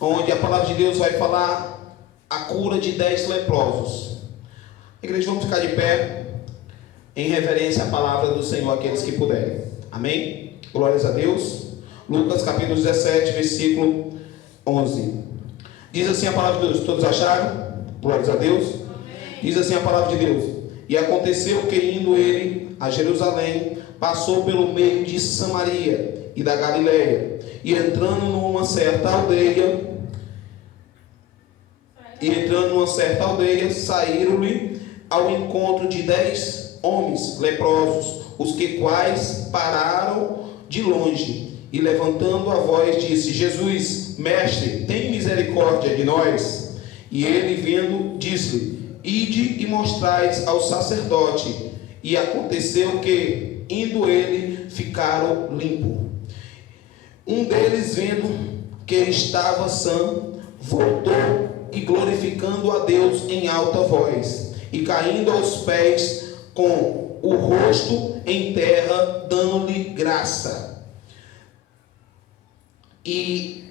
onde a palavra de Deus vai falar a cura de 10 leprosos. Igreja, vamos ficar de pé em reverência à palavra do Senhor, aqueles que puderem. Amém? Glórias a Deus. Lucas capítulo 17, versículo 11. Diz assim a palavra de Deus. Todos acharam? Glórias a Deus. Amém. Diz assim a palavra de Deus: e aconteceu que, indo ele a Jerusalém, passou pelo meio de Samaria e da Galileia, e entrando numa certa aldeia, saíram-lhe ao encontro de 10 homens leprosos, os que quais pararam de longe, e levantando a voz disse: Jesus, mestre, tem misericórdia de nós. E ele, vendo, disse-lhe: ide e mostrais ao sacerdote. E aconteceu que, indo ele, ficaram limpos. Um deles, vendo que estava sã, voltou e glorificando a Deus em alta voz, e caindo aos pés com o rosto em terra, dando-lhe graça. E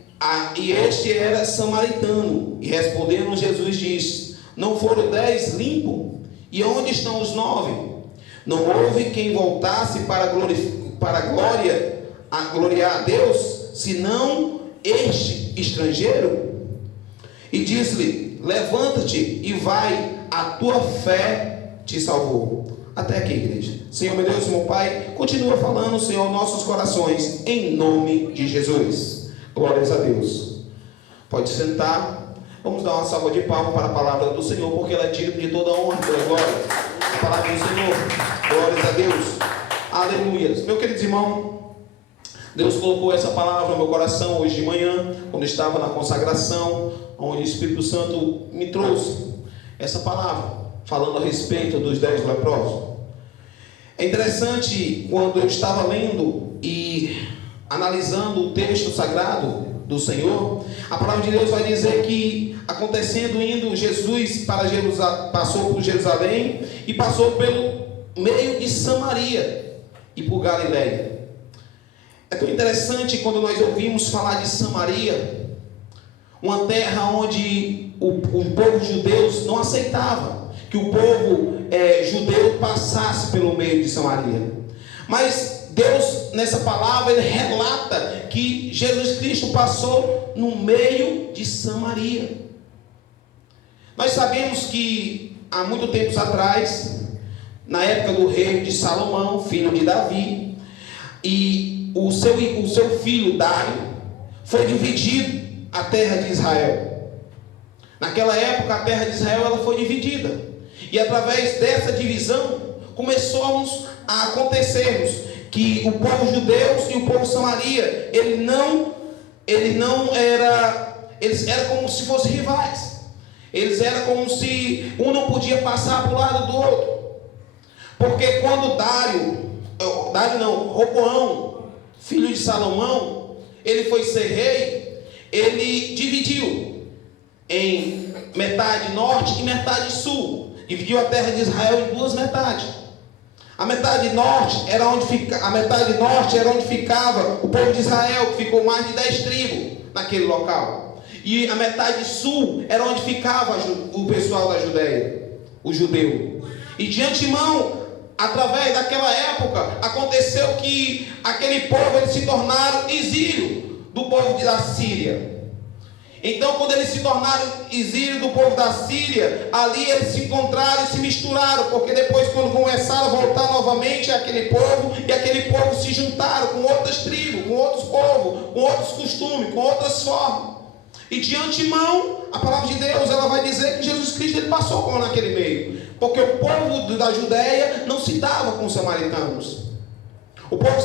este era samaritano. E respondendo Jesus disse: não foram 10 limpos? E onde estão os 9? Não houve quem voltasse para gloriar a Deus, senão este estrangeiro? E disse-lhe: levanta-te e vai, a tua fé te salvou. Até aqui, igreja. Senhor, meu Deus, meu Pai, continua falando, Senhor, nossos corações, em nome de Jesus. Glórias a Deus. Pode sentar. Vamos dar uma salva de palmas para a palavra do Senhor, porque ela é digna de toda honra e toda glória. A palavra do Senhor. Glórias a Deus. Aleluia. Meu querido irmão, Deus colocou essa palavra no meu coração hoje de manhã, quando estava na consagração, onde o Espírito Santo me trouxe essa palavra, falando a respeito dos 10 leprosos. É interessante, quando eu estava lendo e analisando o texto sagrado do Senhor, a palavra de Deus vai dizer que, acontecendo, indo Jesus para Jerusalém, passou por Jerusalém e passou pelo meio de Samaria e por Galileia. É tão interessante quando nós ouvimos falar de Samaria, uma terra onde o povo judeu não aceitava que o povo judeu passasse pelo meio de Samaria. Mas Deus, nessa palavra, ele relata que Jesus Cristo passou no meio de Samaria. Nós sabemos que há muito tempos atrás, na época do rei de Salomão, filho de Davi, e o seu filho Dário, foi dividido a terra de Israel. Naquela época, a terra de Israel ela foi dividida. E através dessa divisão, começamos a acontecermos que o povo judeu e o povo samaria, eles eram como se fossem rivais. Eles eram como se um não podia passar para o lado do outro. Porque quando Roboão, filho de Salomão, ele foi ser rei, ele dividiu em metade norte e metade sul. Dividiu a terra de Israel em 2 metades. A metade norte era onde ficava o povo de Israel, que ficou mais de 10 tribos naquele local. E a metade sul era onde ficava o pessoal da Judeia, o judeu. E de antemão, através daquela época, aconteceu que aquele povo eles se tornaram exílio do povo da Síria. Então, quando eles se tornaram exílio do povo da Síria, ali eles se encontraram e se misturaram, porque depois, quando começaram a voltar novamente aquele povo, e aquele povo se juntaram com outras tribos, com outros povos, com outros costumes, com outras formas. E de antemão, a palavra de Deus ela vai dizer que Jesus Cristo ele passou por naquele meio, porque o povo da Judeia não se dava com os samaritanos. O povo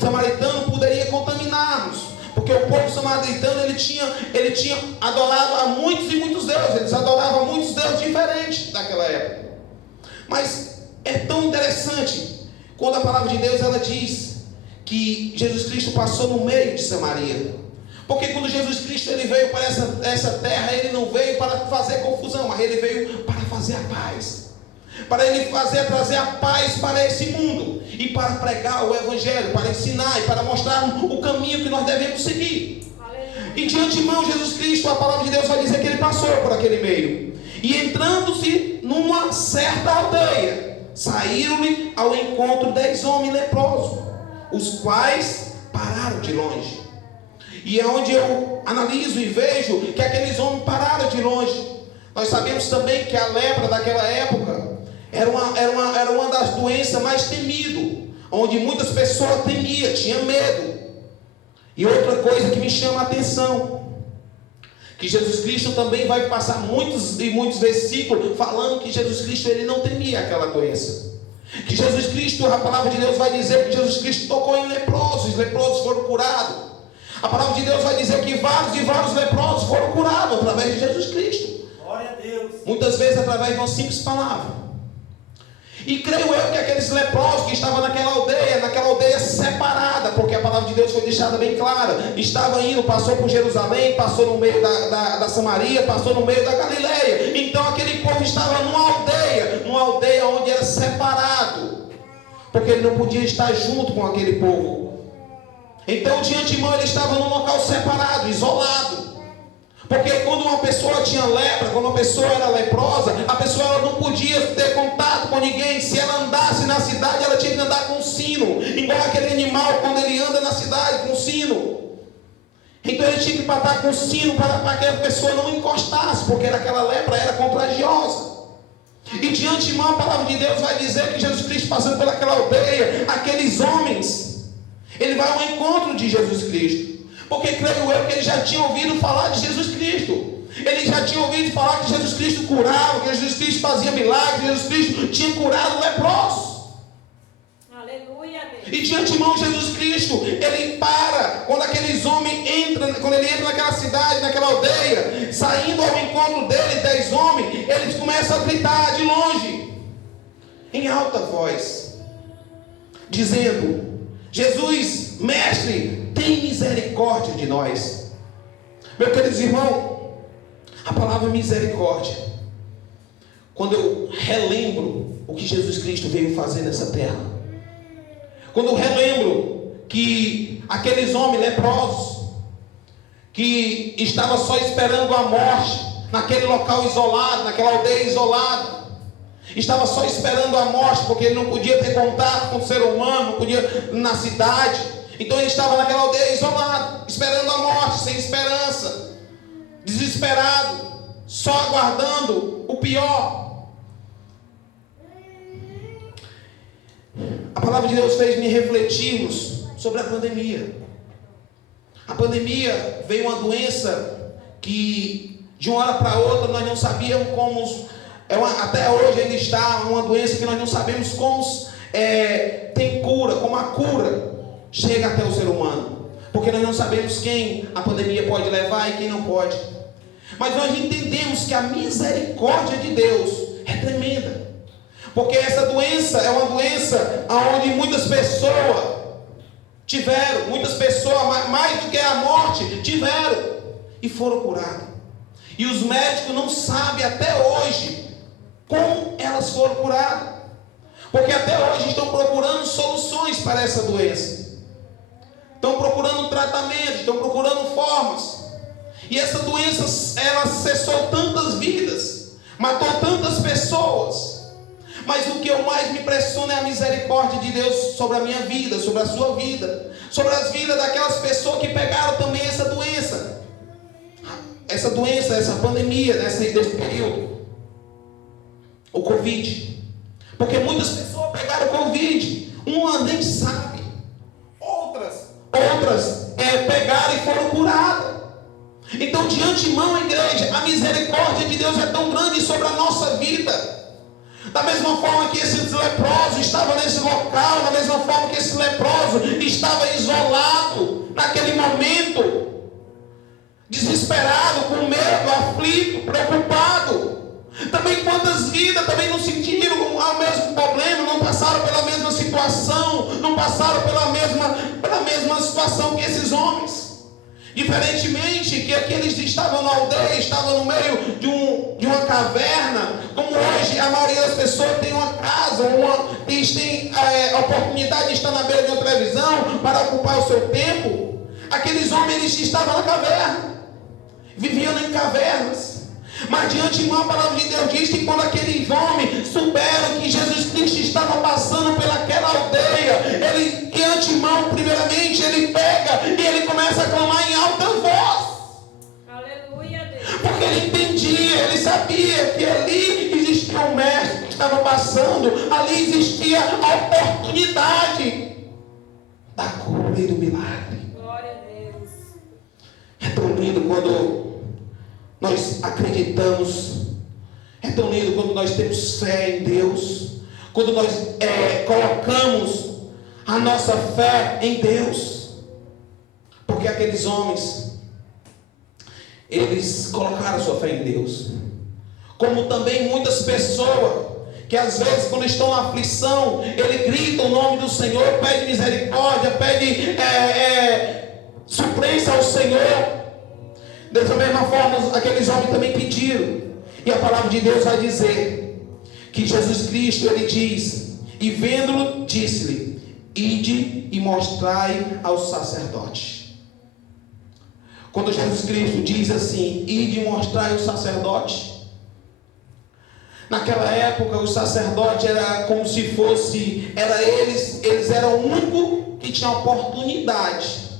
samaritano poderia contaminar-nos, porque o povo samaritano ele tinha adorado a muitos e muitos deuses. Eles adoravam muitos deuses diferentes daquela época. Mas é tão interessante quando a palavra de Deus ela diz que Jesus Cristo passou no meio de Samaria. Porque quando Jesus Cristo ele veio para essa terra, ele não veio para fazer confusão, mas ele veio para fazer a paz. Para ele trazer a paz para esse mundo. E para pregar o Evangelho, para ensinar e para mostrar o caminho que nós devemos seguir. E de antemão, Jesus Cristo, a palavra de Deus vai dizer que ele passou por aquele meio. E entrando-se numa certa aldeia, saíram-lhe ao encontro 10 homens leprosos, os quais pararam de longe. E é onde eu analiso e vejo que aqueles homens pararam de longe. Nós sabemos também que a lepra daquela época era uma das doenças mais temidas, onde muitas pessoas temiam, tinham medo. E outra coisa que me chama a atenção, que Jesus Cristo também vai passar muitos versículos falando que Jesus Cristo ele não temia aquela doença. Que Jesus Cristo, a palavra de Deus vai dizer que Jesus Cristo tocou em leprosos, os leprosos foram curados. A palavra de Deus vai dizer que vários e vários leprosos foram curados através de Jesus Cristo. Glória a Deus. Muitas vezes através de uma simples palavra. E creio eu que aqueles leprosos que estavam naquela aldeia separada, porque a palavra de Deus foi deixada bem clara, estava indo, passou por Jerusalém, passou no meio da Samaria, passou no meio da Galileia. Então aquele povo estava numa aldeia onde era separado, porque ele não podia estar junto com aquele povo. Então de antemão ele estava num local separado, isolado. Porque quando uma pessoa tinha lepra, quando uma pessoa era leprosa, a pessoa ela não podia ter contato com ninguém. Se ela andasse na cidade, ela tinha que andar com um sino, igual aquele animal quando ele anda na cidade com um sino. Então ele tinha que bater com um sino para que a pessoa não encostasse, porque aquela lepra era contagiosa. E de antemão a palavra de Deus vai dizer que Jesus Cristo passando pelaquela aldeia, aqueles homens, ele vai ao encontro de Jesus Cristo. Porque creio eu que ele já tinha ouvido falar de Jesus Cristo. Ele já tinha ouvido falar que Jesus Cristo curava, que Jesus Cristo fazia milagres, que Jesus Cristo tinha curado leprosos. Aleluia, Deus. E de antemão Jesus Cristo, ele para, quando aqueles homens entram, quando ele entra naquela cidade, naquela aldeia, saindo ao encontro dele, 10 homens, eles começam a gritar de longe, em alta voz, dizendo: Jesus, mestre, tem misericórdia de nós. Meus queridos irmãos, a palavra misericórdia, quando eu relembro o que Jesus Cristo veio fazer nessa terra, quando eu relembro que aqueles homens leprosos, que estavam só esperando a morte, naquele local isolado, naquela aldeia isolada, estava só esperando a morte, porque ele não podia ter contato com o ser humano, não podia ir na cidade. Então ele estava naquela aldeia isolado, esperando a morte, sem esperança, desesperado, só aguardando o pior. A palavra de Deus fez me refletirmos sobre a pandemia. A pandemia veio uma doença que de uma hora para outra nós não sabíamos como, até hoje ainda está uma doença que nós não sabemos como tem cura, como a cura chega até o ser humano, porque nós não sabemos quem a pandemia pode levar e quem não pode. Mas nós entendemos que a misericórdia de Deus é tremenda, porque essa doença é uma doença onde muitas pessoas tiveram, mais do que a morte, tiveram e foram curadas. E os médicos não sabem até hoje como elas foram curadas, porque até hoje estão procurando soluções para essa doença. Estão procurando tratamento, estão procurando formas. E essa doença, ela cessou tantas vidas, matou tantas pessoas. Mas o que eu mais me impressiona é a misericórdia de Deus sobre a minha vida, sobre a sua vida, sobre as vidas daquelas pessoas que pegaram também essa doença. Essa pandemia, desse período. O Covid. Porque muitas pessoas pegaram o Covid, uma nem sabe. Outras pegaram e foram curadas. Então, de antemão, igreja, a misericórdia de Deus é tão grande sobre a nossa vida. Da mesma forma que esses leprosos estavam nesse local, da mesma forma que esse leproso estava isolado naquele momento, desesperado, com medo, aflito, preocupado. Também quantas vidas também não sentiram o mesmo problema, não passaram pela mesma situação, não passaram pela mesma situação que esses homens. Diferentemente que aqueles que estavam na aldeia, estavam no meio de uma caverna, como hoje a maioria das pessoas tem uma casa, eles têm a oportunidade de estar na beira de uma televisão para ocupar o seu tempo. Aqueles homens eles estavam na caverna. viviam em cavernas. Mas de antemão a palavra de Deus diz que quando aqueles homens souberam que Jesus Cristo estava passando pelaquela aldeia, ele de antemão, primeiramente, ele pega e ele começa a clamar em alta voz. Aleluia, Deus. Porque ele entendia, ele sabia que ali existia um mestre que estava passando, ali existia a oportunidade da cura e do milagre. Glória a Deus. É tão lindo quando nós acreditamos, é tão lindo quando nós temos fé em Deus, quando nós colocamos a nossa fé em Deus, porque aqueles homens, eles colocaram sua fé em Deus, como também muitas pessoas, que às vezes quando estão na aflição, ele grita o nome do Senhor, pede misericórdia, pede suplência ao Senhor. Dessa mesma forma, aqueles homens também pediram. E a palavra de Deus vai dizer que Jesus Cristo, ele diz, e vendo-lo, disse-lhe: ide e mostrai ao sacerdote. Quando Jesus Cristo diz assim, ide e mostrai ao sacerdote, naquela época o sacerdote era como se fosse, eles eram o único que tinha oportunidade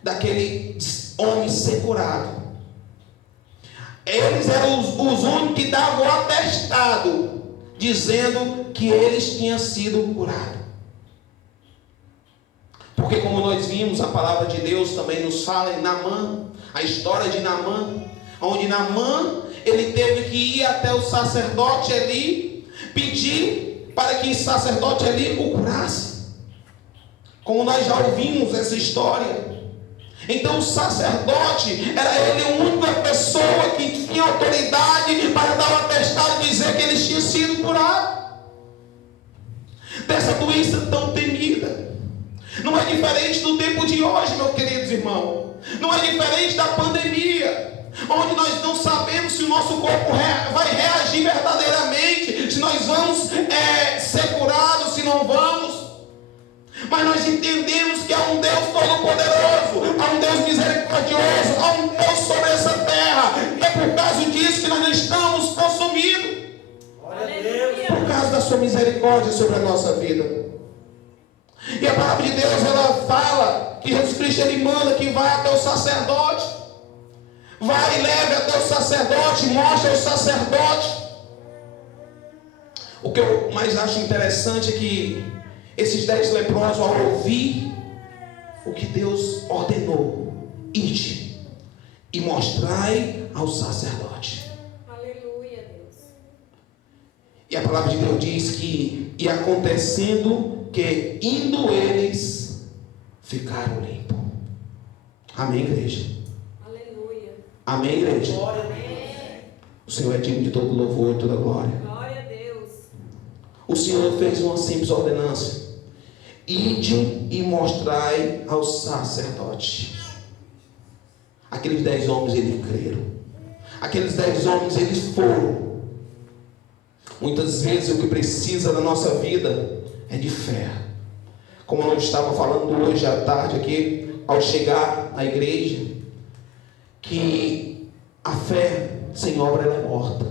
daquele homem ser curado. Eles eram os únicos que davam o atestado, dizendo que eles tinham sido curados. Porque como nós vimos, a palavra de Deus também nos fala em Naamã, a história de Naamã, onde Naamã, ele teve que ir até o sacerdote ali, pedir para que o sacerdote ali o curasse. Como nós já ouvimos essa história. Então o sacerdote era ele a única pessoa que tinha autoridade para dar o atestado e dizer que eles tinham sido curados dessa doença tão temida. Não é diferente do tempo de hoje, meus queridos irmãos. Não é diferente da pandemia, onde nós não sabemos se o nosso corpo vai reagir verdadeiramente, se nós vamos ser curados, se não vamos. Mas nós entendemos que há um Deus todo-poderoso, há um Deus misericordioso, há um Deus sobre essa terra. E é por causa disso que nós não estamos consumidos. Por causa da sua misericórdia sobre a nossa vida. E a palavra de Deus, ela fala que Jesus Cristo, ele manda que vá até o sacerdote. Vai e leve até o sacerdote, mostre ao sacerdote. O que eu mais acho interessante é que esses 10 leprosos, ao ouvir o que Deus ordenou, ide e mostrai ao sacerdote. Aleluia, Deus. E a palavra de Deus diz que, e acontecendo que, indo eles, ficaram limpos. Amém, igreja? Aleluia. Amém, igreja? Amém. O Senhor é digno de todo louvor e toda glória. Glória a Deus. O Senhor fez uma simples ordenança: ide e mostrai ao sacerdote. Aqueles 10 homens, eles creram. Aqueles 10 homens, eles foram. Muitas vezes o que precisa na nossa vida é de fé. Como eu estava falando hoje à tarde aqui, ao chegar na igreja, que a fé sem obra, ela é morta.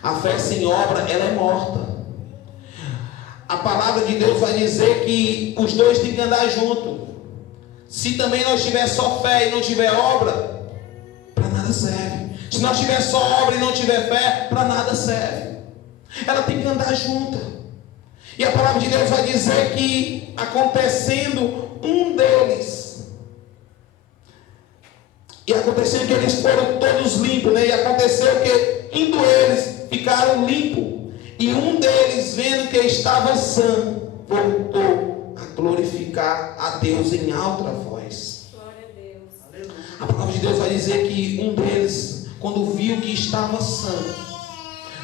A fé sem obra, ela é morta. A palavra de Deus vai dizer que os dois têm que andar junto. Se também nós tiver só fé e não tiver obra, para nada serve. Se nós tiver só obra e não tiver fé, para nada serve. Ela tem que andar junta. E a palavra de Deus vai dizer que, acontecendo um deles, e aconteceu que eles foram todos limpos, né? E aconteceu que, indo eles, ficaram limpos. E um deles, vendo que estava sã, voltou a glorificar a Deus em alta voz. Glória a Deus. A palavra de Deus vai dizer que um deles, quando viu que estava sã,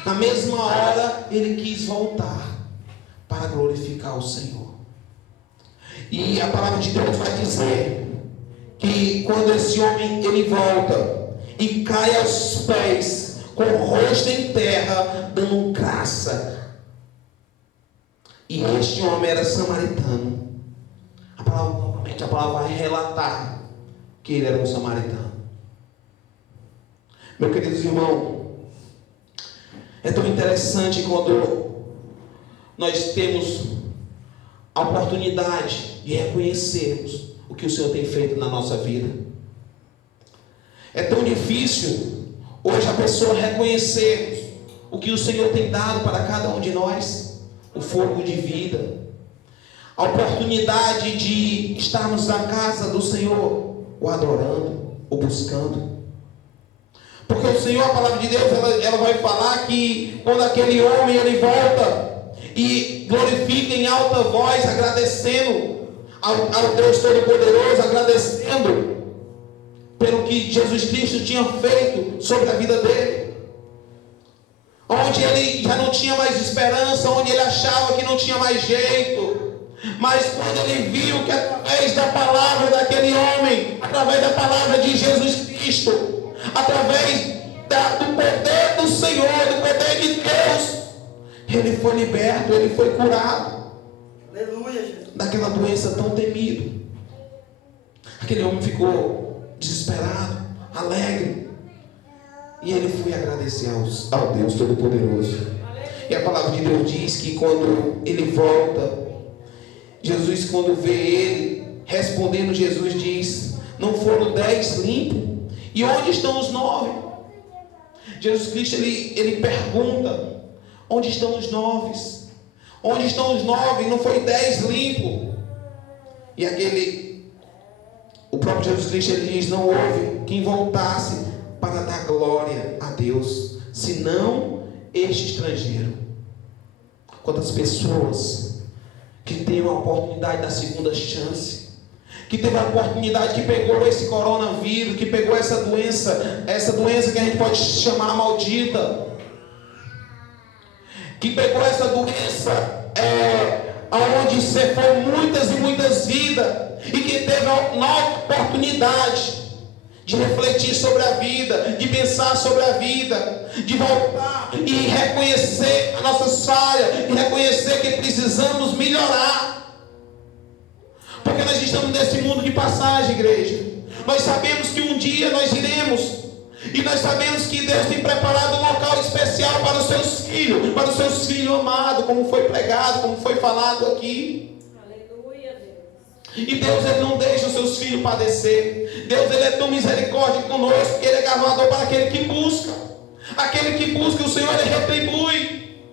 na mesma hora ele quis voltar para glorificar o Senhor. E a palavra de Deus vai dizer que quando esse homem ele volta e cai aos pés, com o rosto em terra, dando graça. E este homem era samaritano. A palavra vai relatar que ele era um samaritano. Meus queridos irmãos, é tão interessante quando nós temos a oportunidade de reconhecermos o que o Senhor tem feito na nossa vida. É tão difícil hoje a pessoa reconhecer o que o Senhor tem dado para cada um de nós, o fôlego de vida, a oportunidade de estarmos na casa do Senhor, o adorando, o buscando. Porque o Senhor, a palavra de Deus, ela vai falar que quando aquele homem ele volta e glorifica em alta voz, agradecendo ao Deus Todo-Poderoso, agradecendo pelo que Jesus Cristo tinha feito sobre a vida dele, onde ele já não tinha mais esperança, onde ele achava que não tinha mais jeito, mas quando ele viu que através da palavra daquele homem, através da palavra de Jesus Cristo, através do poder do Senhor, do poder de Deus, ele foi liberto, ele foi curado. Aleluia, Jesus. Daquela doença tão temida. Aquele homem ficou desesperado, alegre, e ele foi agradecer ao Deus Todo-Poderoso. E a palavra de Deus diz que quando ele volta, Jesus, quando vê ele respondendo, Jesus diz: não foram 10 limpos? E onde estão os 9? Jesus Cristo ele pergunta: onde estão os 9? Onde estão os 9? Não foi 10 limpos? E o próprio Jesus Cristo ele diz: não houve quem voltasse para dar glória a Deus, senão este estrangeiro. Quantas pessoas que têm a oportunidade da segunda chance, que teve a oportunidade, que pegou esse coronavírus, que pegou essa doença que a gente pode chamar maldita, que pegou essa doença onde cefou muitas e muitas vidas, e que teve a nova oportunidade de refletir sobre a vida, de pensar sobre a vida, de voltar e reconhecer as nossas falhas, e reconhecer que precisamos melhorar. Porque nós estamos nesse mundo de passagem, igreja. Nós sabemos que um dia nós iremos, e nós sabemos que Deus tem preparado um local especial para os seus filhos amados, como foi pregado, como foi falado aqui. Aleluia, Deus. E Deus ele não deixa os seus filhos padecer. Deus ele é tão misericórdia conosco, que ele é galardoador para aquele que busca. Aquele que busca, o Senhor ele retribui.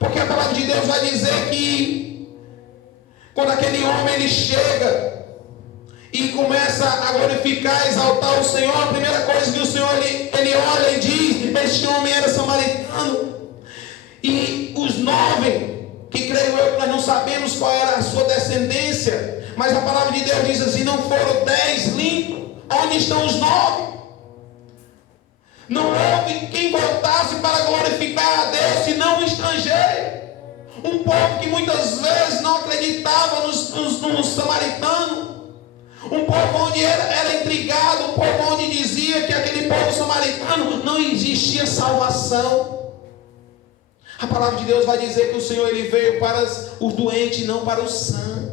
Porque a palavra de Deus vai dizer que quando aquele homem ele chega e começa a glorificar, exaltar o Senhor, a primeira coisa que o Senhor ele olha e diz: este homem era samaritano. E os 9, que creio eu que nós não sabemos qual era a sua descendência, mas a palavra de Deus diz assim: não foram 10 limpos? Onde estão os 9? Não houve quem voltasse para glorificar a Deus, senão um estrangeiro. Um povo que muitas vezes não acreditava nos samaritanos. Um povo onde era intrigado, um povo onde dizia que aquele povo samaritano não existia salvação. A palavra de Deus vai dizer que o Senhor ele veio para os doentes e não para os sãos.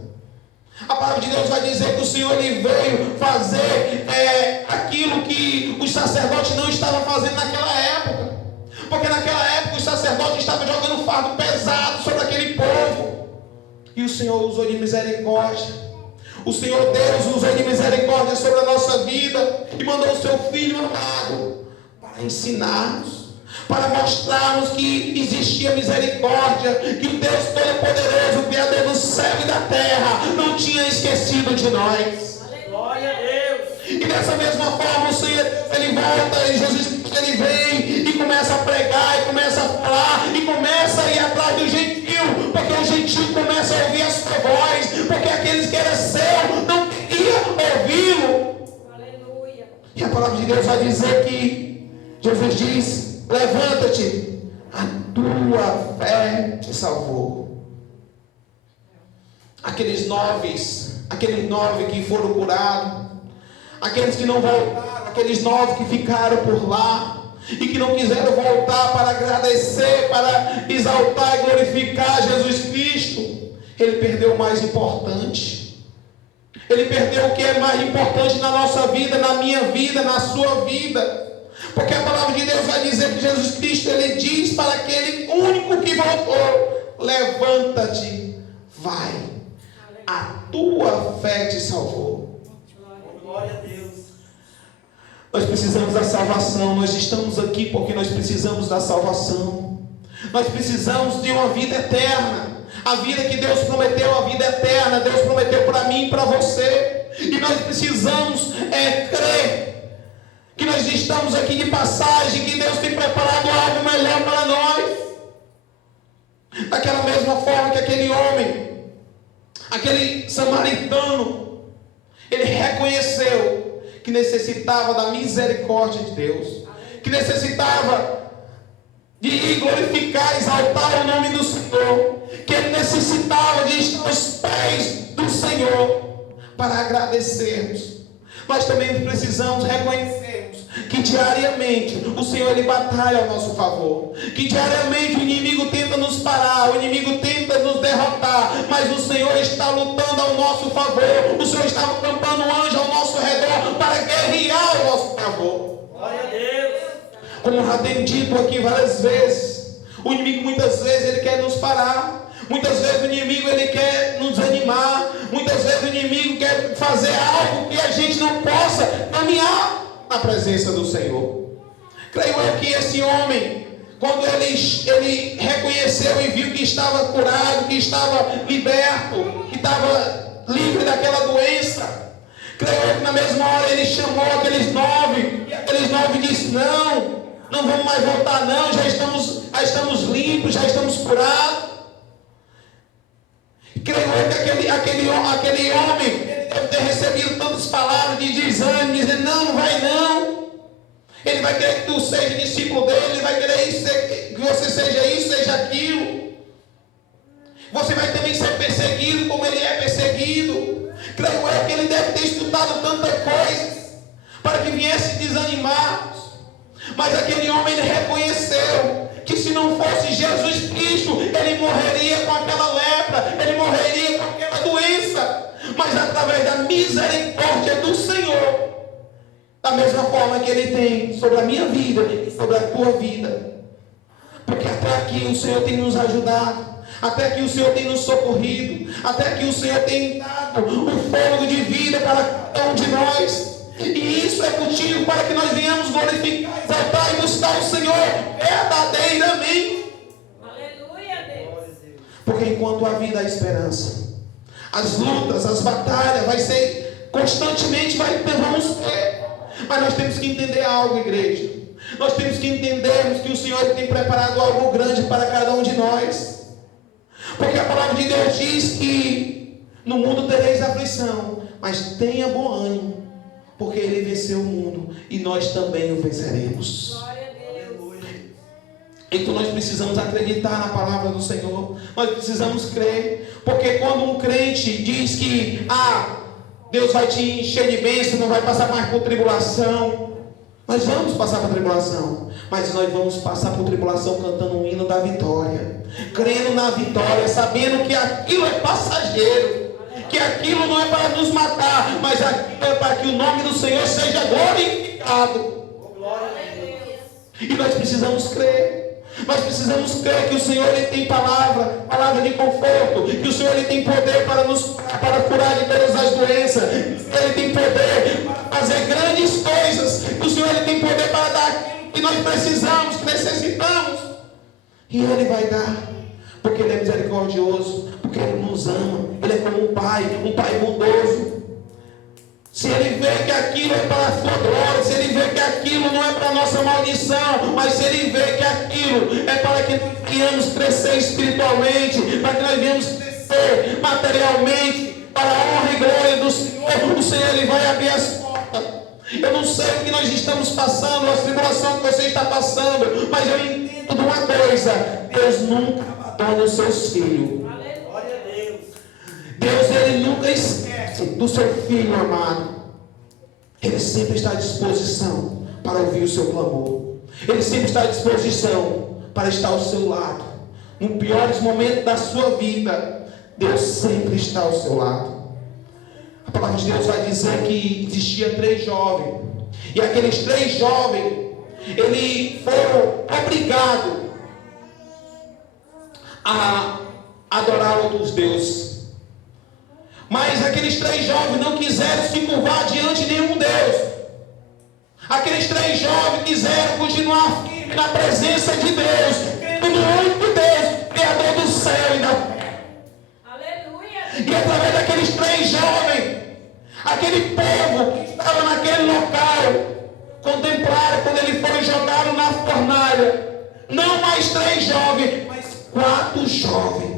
A palavra de Deus vai dizer que o Senhor ele veio fazer aquilo que os sacerdotes não estavam fazendo naquela época. Porque naquela época os sacerdotes estavam jogando fardo pesado sobre aquele povo. E o Senhor usou de misericórdia. O Senhor Deus usou de misericórdia sobre a nossa vida e mandou o seu Filho amado para ensinar-nos, para mostrarmos que existia misericórdia, que o Deus Todo-Poderoso, o Criador do céu e da terra, não tinha esquecido de nós. Glória a Deus. E dessa mesma forma o Senhor ele volta, e Jesus ele vem e começa a pregar, e começa a falar, e começa a ir atrás do gentil, porque o gentil começa a ouvir a sua voz, porque aqueles que eram seus não queriam ouvi-lo. Aleluia. E a palavra de Deus vai dizer que Jesus diz: levanta-te, a tua fé te salvou. Aqueles 9 que foram curados, aqueles que não voltaram, aqueles 9 que ficaram por lá e que não quiseram voltar para agradecer, para exaltar e glorificar Jesus Cristo, ele perdeu o mais importante. Ele perdeu o que é mais importante na nossa vida, na minha vida, na sua vida. Porque a palavra de Deus vai dizer que Jesus Cristo, ele diz para aquele único que voltou: levanta-te, vai, a tua fé te salvou. Glória a Deus. Nós precisamos da salvação. Nós estamos aqui porque nós precisamos da salvação. Nós precisamos de uma vida eterna. A vida que Deus prometeu, a vida eterna, Deus prometeu para mim e para você. E nós precisamos crer que nós estamos aqui de passagem, que Deus tem preparado algo melhor para nós. Daquela mesma forma que aquele homem, aquele samaritano, ele reconheceu que necessitava da misericórdia de Deus, que necessitava de ir glorificar, exaltar o nome do Senhor, que ele necessitava de estar aos pés do Senhor para agradecermos. Nós também precisamos reconhecermos que diariamente o Senhor, ele batalha ao nosso favor, que diariamente o inimigo tenta nos parar, o inimigo tenta nos derrotar, mas o Senhor está lutando ao nosso favor. O Senhor está acampando um anjo ao nosso redor para guerrear ao nosso favor. Glória a Deus. Como já tenho dito aqui várias vezes, o inimigo muitas vezes ele quer nos parar, muitas vezes o inimigo ele quer nos desanimar, muitas vezes o inimigo quer fazer algo que a gente não possa caminhar na presença do Senhor. Creio eu que esse homem, quando ele reconheceu e viu que estava curado, que estava liberto, que estava livre daquela doença, creio eu que na mesma hora ele chamou aqueles 9, e aqueles 9 disse: não vamos mais voltar não, já estamos limpos, já estamos curados. Creio eu que aquele homem deve ter recebido tantas palavras de desânimo, dizendo: não vai não. Ele vai querer que tu seja discípulo dele, ele vai querer que você seja isso, seja aquilo. Você vai também ser perseguido como ele é perseguido. Creio eu que ele deve ter estudado tanta coisa para que viesse desanimar. Mas aquele homem, ele reconheceu que se não fosse Jesus Cristo, ele morreria com aquela lepra, ele morreria com aquela doença. Mas através da misericórdia do Senhor, da mesma forma que ele tem sobre a minha vida e sobre a tua vida, porque até aqui o Senhor tem nos ajudado, até aqui o Senhor tem nos socorrido, até aqui o Senhor tem dado o fôlego de vida para cada um de nós. E isso é motivo para que nós venhamos glorificar, exaltar e buscar o Senhor verdadeiramente. Aleluia, Deus. Porque enquanto a vida há esperança, as lutas, as batalhas vai ser constantemente, vamos ter. Mas nós temos que entender algo, igreja. Nós temos que entendermos que o Senhor tem preparado algo grande para cada um de nós. Porque a palavra de Deus diz que no mundo tereis aflição, mas tenha bom ânimo, porque ele venceu o mundo e nós também o venceremos. Glória a Deus. Então nós precisamos acreditar na palavra do Senhor. Nós precisamos crer. Porque quando um crente diz que Deus vai te encher de bênção, não vai passar mais por tribulação, nós vamos passar por tribulação, mas nós vamos passar por tribulação cantando um hino da vitória, crendo na vitória, sabendo que aquilo é passageiro, que aquilo não é para nos matar, mas aquilo é para que o nome do Senhor seja glorificado. Glória a Deus. E nós precisamos crer. Nós precisamos crer que o Senhor ele tem palavra de conforto, que o Senhor ele tem poder para curar de todas as doenças, ele tem poder para fazer grandes coisas, que o Senhor ele tem poder para dar aquilo que nós precisamos, que necessitamos, e ele vai dar, porque ele é misericordioso, porque ele nos ama, ele é como um pai bondoso. Se ele vê que aquilo é para a sua glória, se ele vê que aquilo não é para a nossa maldição, mas se ele vê que aquilo é para que nós venhamos crescer espiritualmente, para que nós venhamos crescer materialmente, para a honra e glória do Senhor, o Senhor ele vai abrir as portas. Eu não sei o que nós estamos passando, a tribulação que você está passando, mas eu entendo de uma coisa: Deus nunca abandona os seus filhos. Glória a Deus. Deus ele nunca esquece do seu filho amado. Ele sempre está à disposição para ouvir o seu clamor. Ele sempre está à disposição para estar ao seu lado. Nos piores momentos da sua vida, Deus sempre está ao seu lado. A palavra de Deus vai dizer que existia 3 jovens. E aqueles 3 jovens, eles foram obrigados a adorar outros deuses. Mas aqueles 3 jovens não quiseram se curvar diante de nenhum Deus. Aqueles 3 jovens quiseram continuar firme na presença de Deus, no único Deus, Criador do céu e da terra. Aleluia. E através daqueles 3 jovens, aquele povo que estava naquele local, contemplaram quando eles foram jogados na fornalha. Não mais 3 jovens, mas 4 jovens.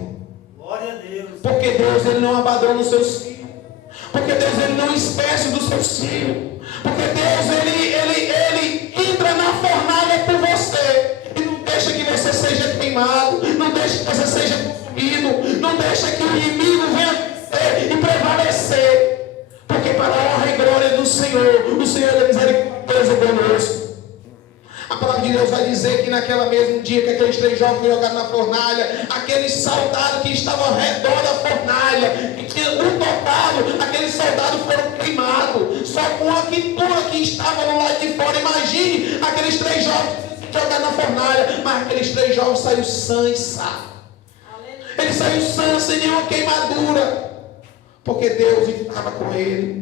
Glória a Deus. Porque Deus, ele não abandona os seus filhos. Porque Deus, ele não esquece dos seus filhos. Porque Deus, ele entra na fornalha por você. E não deixa que você seja queimado. Não deixa que você seja consumido. Não deixa que o inimigo venha vencer e prevalecer. Porque para a honra e glória do Senhor, o Senhor é misericordioso conosco. A palavra de Deus vai dizer que naquele mesmo dia que aqueles 3 jovens foram jogados na fornalha, aqueles soldados que estavam ao redor da fornalha, que tinham tocado, aqueles soldados foram queimados, só com a quentura que estava no lado de fora. Imagine aqueles 3 jovens jogados na fornalha, mas aqueles 3 jovens saíram sã e salvo. Ele saiu sã, sem nenhuma queimadura, porque Deus estava com ele.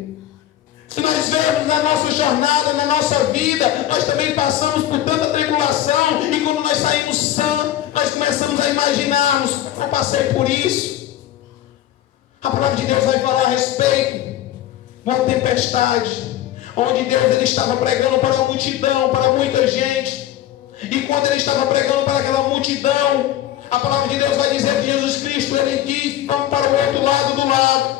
Se nós vemos na nossa jornada, na nossa vida, nós também passamos por tanta tribulação, e quando nós saímos sã, nós começamos a imaginarmos: eu passei por isso. A palavra de Deus vai falar a respeito de uma tempestade, onde Deus, ele estava pregando para uma multidão, para muita gente. E quando ele estava pregando para aquela multidão, a palavra de Deus vai dizer que Jesus Cristo, ele diz: vamos para o outro lado do lago.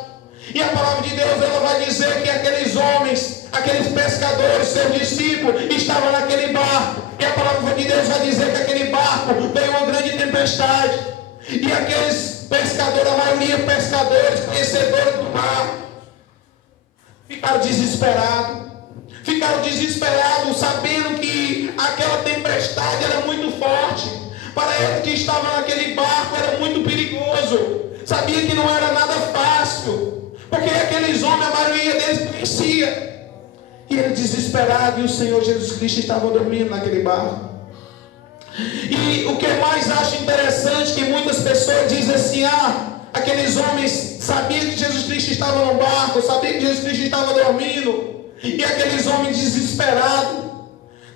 E a palavra de Deus, ela vai dizer que aqueles homens, aqueles pescadores, seus discípulos, estavam naquele barco. E a palavra de Deus vai dizer que aquele barco veio uma grande tempestade. E aqueles pescadores, a maioria pescadores, conhecedores do mar, ficaram desesperados. Ficaram desesperados, sabendo que aquela tempestade era muito forte. Para eles que estavam naquele barco, era muito perigoso. Sabia que não era nada fácil. Porque aqueles homens, a maioria deles conhecia. E ele desesperado, e o Senhor Jesus Cristo estava dormindo naquele barco. E o que eu mais acho interessante, que muitas pessoas dizem assim: aqueles homens sabiam que Jesus Cristo estava no barco, sabiam que Jesus Cristo estava dormindo. E aqueles homens desesperados.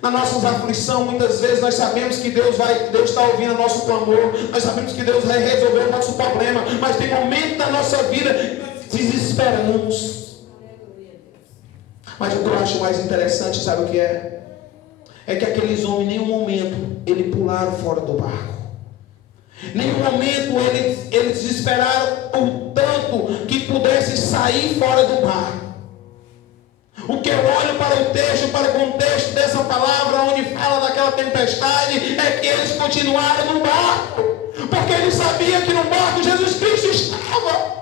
Na nossa aflição, muitas vezes nós sabemos que Deus está ouvindo o nosso clamor. Nós sabemos que Deus vai resolver o nosso problema. Mas tem momentos da nossa vida que desesperamos. Mas o que eu acho mais interessante, sabe o que é? É que aqueles homens, em nenhum momento, eles pularam fora do barco. Em nenhum momento eles desesperaram por tanto que pudessem sair fora do barco. O que eu olho para o texto, para o contexto dessa palavra, onde fala daquela tempestade, é que eles continuaram no barco. Porque eles sabiam que no barco Jesus Cristo estava.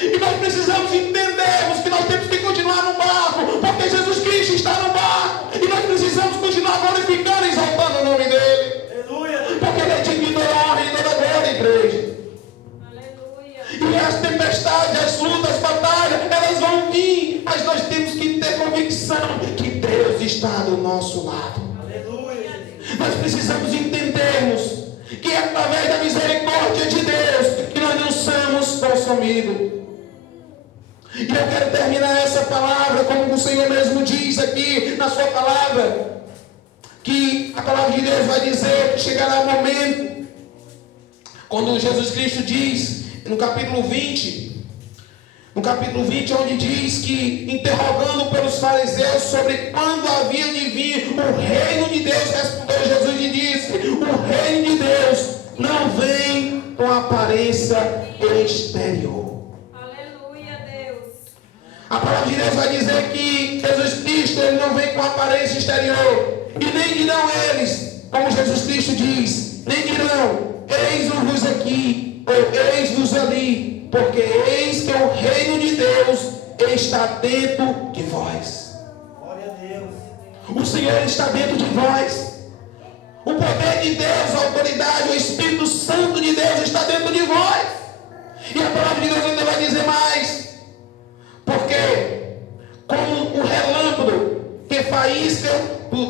E nós precisamos entendermos que nós temos que continuar no barco, porque Jesus Cristo está no barco. E nós precisamos continuar glorificando e exaltando o nome dele. Aleluia. Porque ele é digno de toda honra e toda glória, igreja. Aleluia. E as tempestades, as lutas, as batalhas, elas vão vir. Mas nós temos que ter convicção que Deus está do nosso lado. Aleluia. Nós precisamos entendermos que é através da misericórdia de Deus que nós não somos consumidos. E eu quero terminar essa palavra como o Senhor mesmo diz aqui na sua palavra, que a palavra de Deus vai dizer que chegará o momento, quando Jesus Cristo diz, no capítulo 20, onde diz que, interrogando pelos fariseus sobre quando havia de vir o reino de Deus, respondeu Jesus e disse: o reino de Deus não vem com aparência exterior. Aleluia, Deus. A palavra de Deus vai dizer que Jesus Cristo, ele não vem com aparência exterior. E nem dirão eles, como Jesus Cristo diz, nem dirão: eis-vos aqui, ou eis-vos ali, porque eis que o reino de Deus está dentro de vós. Glória a Deus. O Senhor está dentro de vós. O poder de Deus, a autoridade, o Espírito Santo de Deus está dentro de vós. E a palavra de Deus ainda vai dizer mais: porque faísca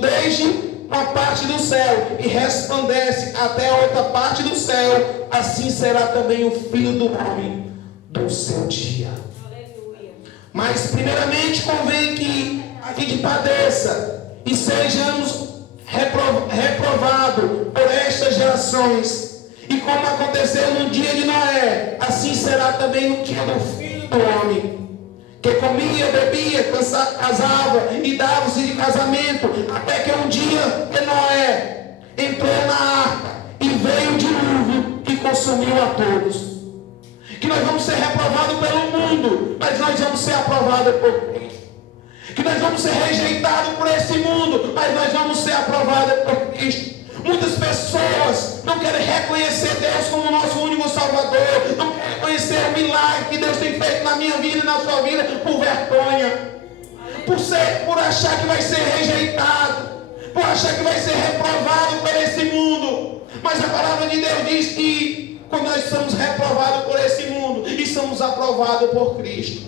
desde uma parte do céu e resplandece até a outra parte do céu, assim será também o Filho do Homem do seu dia. Aleluia. Mas primeiramente convém que a gente padeça e sejamos reprovados por estas gerações. E como aconteceu no dia de Noé, assim será também no dia do Filho do Homem, que comia, bebia, casava e dava-se de casamento, até que um dia que Noé entrou na arca e veio o dilúvio e consumiu a todos. Que nós vamos ser reprovados pelo mundo, mas nós vamos ser aprovados por Cristo. Que nós vamos ser rejeitados por esse mundo, mas nós vamos ser aprovados por Cristo. Muitas pessoas não querem reconhecer Deus como nosso único Salvador, não querem reconhecer o milagre que Deus tem feito na minha vida e na sua vida por vergonha, por achar que vai ser rejeitado, por achar que vai ser reprovado por esse mundo. Mas a palavra de Deus diz que quando nós somos reprovados por esse mundo e somos aprovados por Cristo,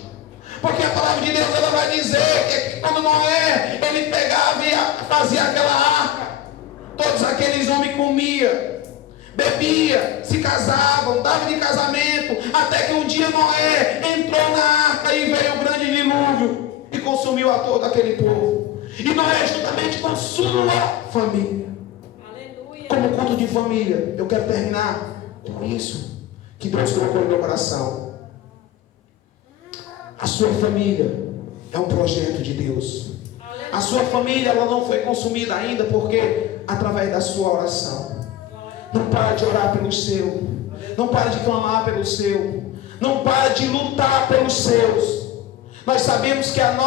porque a palavra de Deus ela vai dizer que quando Noé ele pegava e fazia aquela arca, todos aqueles homens comiam, bebia, se casavam, davam de casamento, até que um dia Noé entrou na arca e veio o grande dilúvio e consumiu a todo aquele povo. E Noé juntamente com sua família. Aleluia. Como culto de família, eu quero terminar com isso que Deus colocou no meu coração. A sua família é um projeto de Deus. A sua família ela não foi consumida ainda porque através da sua oração. Não para de orar pelo seu. Não para de clamar pelo seu. Não para de lutar pelos seus. Nós sabemos que as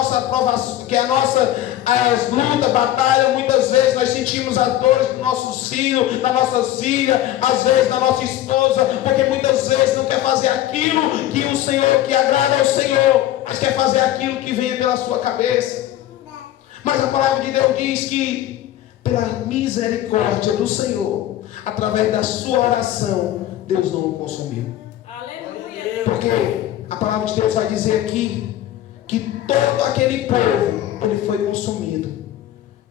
lutas, batalhas, muitas vezes nós sentimos as dores dos nossos filhos, das nossas filhas, às vezes da nossa esposa, porque muitas vezes não quer fazer aquilo que o Senhor, que agrada ao Senhor, mas quer fazer aquilo que vem pela sua cabeça. Mas a palavra de Deus diz que pela misericórdia do Senhor, através da sua oração, Deus não o consumiu. Aleluia. Porque a palavra de Deus vai dizer aqui que todo aquele povo ele foi consumido.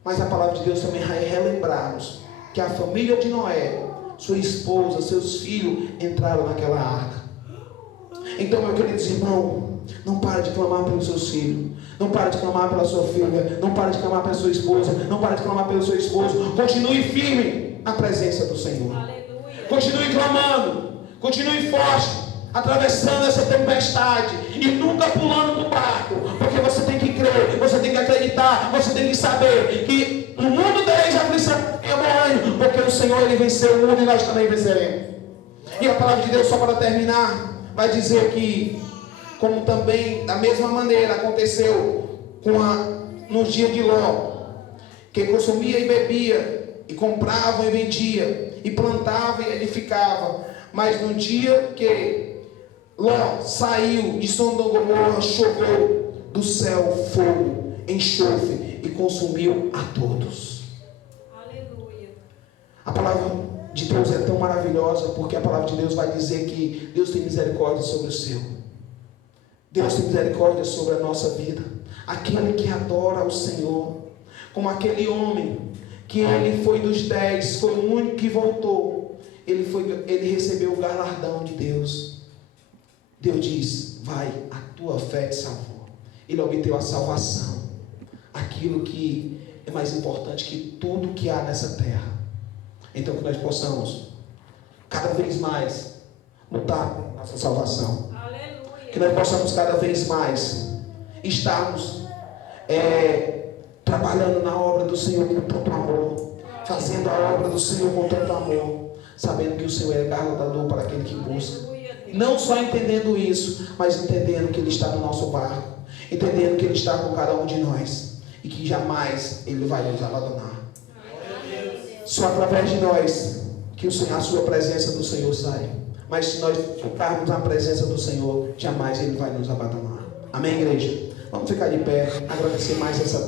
Mas a palavra de Deus também vai relembrar-nos que a família de Noé, sua esposa, seus filhos entraram naquela arca. Então, meus queridos irmãos, não para de clamar pelos seus filhos. Não para de clamar pela sua filha. Não para de clamar pela sua esposa. Não para de clamar pelo seu esposo. Continue firme na presença do Senhor. Aleluia. Continue clamando. Continue forte. Atravessando essa tempestade. E nunca pulando do barco. Porque você tem que crer. Você tem que acreditar. Você tem que saber que no mundo tereis aflição e amor. Porque o Senhor ele venceu o mundo e nós também venceremos. E a palavra de Deus, só para terminar, vai dizer que como também, da mesma maneira, aconteceu nos dias de Ló, que consumia e bebia, e comprava e vendia, e plantava e edificava. Mas no dia que Ló saiu de Sodoma e Gomorra, choveu do céu fogo, enxofre, e consumiu a todos. Aleluia. A palavra de Deus é tão maravilhosa, porque a palavra de Deus vai dizer que Deus tem misericórdia sobre o seu. Deus tem misericórdia sobre a nossa vida. Aquele que adora ao Senhor, como aquele homem que ele foi dos 10, foi o único que voltou. Ele recebeu o galardão de Deus. Deus diz: vai, a tua fé te salvou. Ele obteve a salvação, aquilo que é mais importante que tudo que há nessa terra. Então que nós possamos cada vez mais lutar por nossa salvação. Que nós possamos cada vez mais estarmos trabalhando na obra do Senhor com tanto amor, fazendo a obra do Senhor com tanto amor, sabendo que o Senhor é galardador para aquele que busca. Não só entendendo isso, mas entendendo que Ele está no nosso barco, entendendo que Ele está com cada um de nós e que jamais Ele vai nos abandonar. Só através de nós que a sua presença do Senhor sai. Mas se nós ficarmos na presença do Senhor, jamais Ele vai nos abandonar. Amém, igreja? Vamos ficar de pé, agradecer mais essa